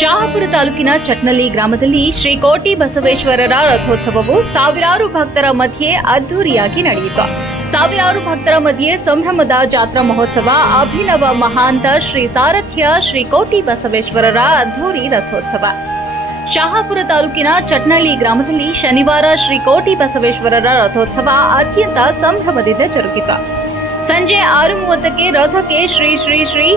ಶಹಾಪುರ ತಾಲೂಕಿನ ಚಟ್ನಳ್ಳಿ ಗ್ರಾಮದಲ್ಲಿ ಶ್ರೀ ಕೋಟಿ ಬಸವೇಶ್ವರರ ರಥೋತ್ಸವವು ಸಾವಿರಾರು ಭಕ್ತರ ಮಧ್ಯೆ ಅದ್ದೂರಿಯಾಗಿ ನಡೆಯಿತು. ಸಾವಿರಾರು ಭಕ್ತರ ಮಧ್ಯೆ ಸಂಭ್ರಮದ ಜಾತ್ರಾ ಮಹೋತ್ಸವ, ಅಭಿನವ ಮಹಾಂತ ಶ್ರೀ ಸಾರಥ್ಯ ಶ್ರೀ ಕೋಟಿ ಬಸವೇಶ್ವರರ ಅದ್ದೂರಿ ರಥೋತ್ಸವ. ಶಾಹಪುರ ತಾಲೂಕಿನ ಚಟ್ನಳ್ಳಿ ಗ್ರಾಮದಲ್ಲಿ ಶನಿವಾರ ಶ್ರೀ ಕೋಟಿ ಬಸವೇಶ್ವರರ ರಥೋತ್ಸವ ಅತ್ಯಂತ ಸಂಭ್ರಮದಿಂದ ಜರುಗಿತು. ಸಂಜೆ ಆರು ಮೂವತ್ತಕ್ಕೆ ರಥಕ್ಕೆ ಶ್ರೀ ಶ್ರೀ ಶ್ರೀ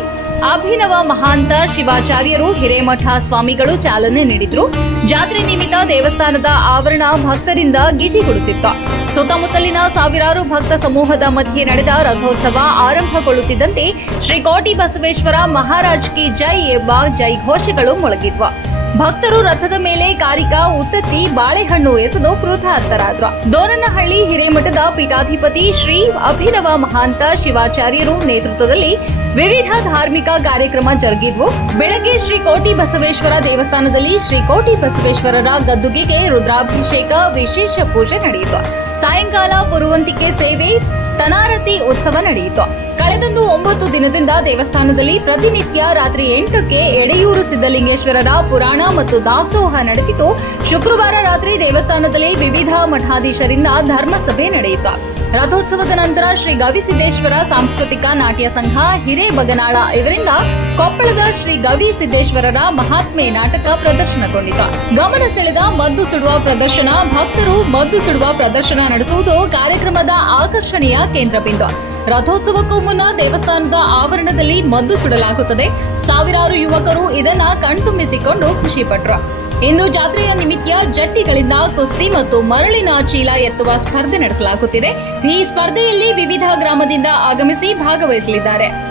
ಅಭಿನವ ಮಹಾಂತ ಶಿವಾಚಾರ್ಯರು ಹಿರೇಮಠ ಸ್ವಾಮಿಗಳು ಚಾಲನೆ ನೀಡಿದ್ರು. ಜಾತ್ರೆ ನಿಮಿತ್ತ ದೇವಸ್ಥಾನದ ಆವರಣ ಭಕ್ತರಿಂದ ಗಿಜಿಗುಡುತ್ತಿತ್ತು ಸುತ್ತಮುತ್ತಲಿನ ಸಾವಿರಾರು ಭಕ್ತ ಸಮೂಹದ ಮಧ್ಯೆ ನಡೆದ ರಥೋತ್ಸವ ಆರಂಭಗೊಳ್ಳುತ್ತಿದ್ದಂತೆ ಶ್ರೀ ಕೋಟಿ ಬಸವೇಶ್ವರ ಮಹಾರಾಜ್ ಕಿ ಜೈ ಎಂಬ ಜೈ ಘೋಷಗಳು ಮೊಳಗಿದ್ವು. ಭಕ್ತರು ರಥದ ಮೇಲೆ ಕಾರಿಕ ಉತ್ತತ್ತಿ ಬಾಳೆಹಣ್ಣು ಎಸೆದು ಕೃತಾರ್ಥರಾದ್ರು. ದೋರನಹಳ್ಳಿ ಹಿರೇಮಠದ ಪೀಠಾಧಿಪತಿ ಶ್ರೀ ಅಭಿನವ ಮಹಾಂತ ಶಿವಾಚಾರ್ಯರು ನೇತೃತ್ವದಲ್ಲಿ ವಿವಿಧ ಧಾರ್ಮಿಕ ಕಾರ್ಯಕ್ರಮ ಜರುಗಿದ್ವು. ಬೆಳಗ್ಗೆ ಶ್ರೀ ಕೋಟಿ ಬಸವೇಶ್ವರ ದೇವಸ್ಥಾನದಲ್ಲಿ ಶ್ರೀ ಕೋಟಿ ಬಸವೇಶ್ವರರ ಗದ್ದುಗೆಗೆ ರುದ್ರಾಭಿಷೇಕ ವಿಶೇಷ ಪೂಜೆ ನಡೆಯಿತು. ಸಾಯಂಕಾಲ ಪುರುವಂತಿಕೆ ಸೇವೆ, ತನಾರತಿ ಉತ್ಸವ ನಡೆಯಿತು. ಕಳೆದೊಂದು ಒಂಬತ್ತು ದಿನದಿಂದ ದೇವಸ್ಥಾನದಲ್ಲಿ ಪ್ರತಿನಿತ್ಯ ರಾತ್ರಿ ಎಂಟಕ್ಕೆ ಎಡೆಯೂರು ಸಿದ್ದಲಿಂಗೇಶ್ವರರ ಪುರಾಣ ಮತ್ತು ದಾಸೋಹ ನಡೆದಿತು ಶುಕ್ರವಾರ ರಾತ್ರಿ ದೇವಸ್ಥಾನದಲ್ಲಿ ವಿವಿಧ ಮಠಾಧೀಶರಿಂದ ಧರ್ಮಸಭೆ ನಡೆಯಿತು ರಥೋತ್ಸವದ ನಂತರ ಶ್ರೀ ಗವಿಸಿದ್ದೇಶ್ವರ ಸಾಂಸ್ಕೃತಿಕ ನಾಟ್ಯ ಸಂಘ, ಹಿರೇಬಗನಾಳ ಇವರಿಂದ ಕೊಪ್ಪಳದ ಶ್ರೀ ಗವಿ ಸಿದ್ದೇಶ್ವರರ ಮಹಾತ್ಮೆ ನಾಟಕ ಪ್ರದರ್ಶನಗೊಂಡಿತು. ಗಮನ ಸೆಳೆದ ಮದ್ದು ಸುಡುವ ಪ್ರದರ್ಶನ, ಭಕ್ತರು ಮದ್ದು ಸುಡುವ ಪ್ರದರ್ಶನ ನಡೆಸುವುದು ಕಾರ್ಯಕ್ರಮದ ಆಕರ್ಷಣೆಯ ಕೇಂದ್ರಬಿಂದು. ರಥೋತ್ಸವಕ್ಕೂ ಮುನ್ನ ದೇವಸ್ಥಾನದ ಆವರಣದಲ್ಲಿ ಮದ್ದು ಸುಡಲಾಗುತ್ತದೆ. ಸಾವಿರಾರು ಯುವಕರು ಇದನ್ನ ಕಣ್ತುಂಬಿಸಿಕೊಂಡು ಖುಷಿಪಟ್ರು ಇಂದು ಜಾತ್ರೆಯ ನಿಮಿತ್ತ ಜಟ್ಟಿಗಳಿಂದ ಕುಸ್ತಿ ಮತ್ತು ಮರಳಿನ ಚೀಲ ಎತ್ತುವ ಸ್ಪರ್ಧೆ ನಡೆಸಲಾಗುತ್ತಿದೆ. ಈ ಸ್ಪರ್ಧೆಯಲ್ಲಿ ವಿವಿಧ ಗ್ರಾಮದಿಂದ ಆಗಮಿಸಿ ಭಾಗವಹಿಸಲಿದ್ದಾರೆ.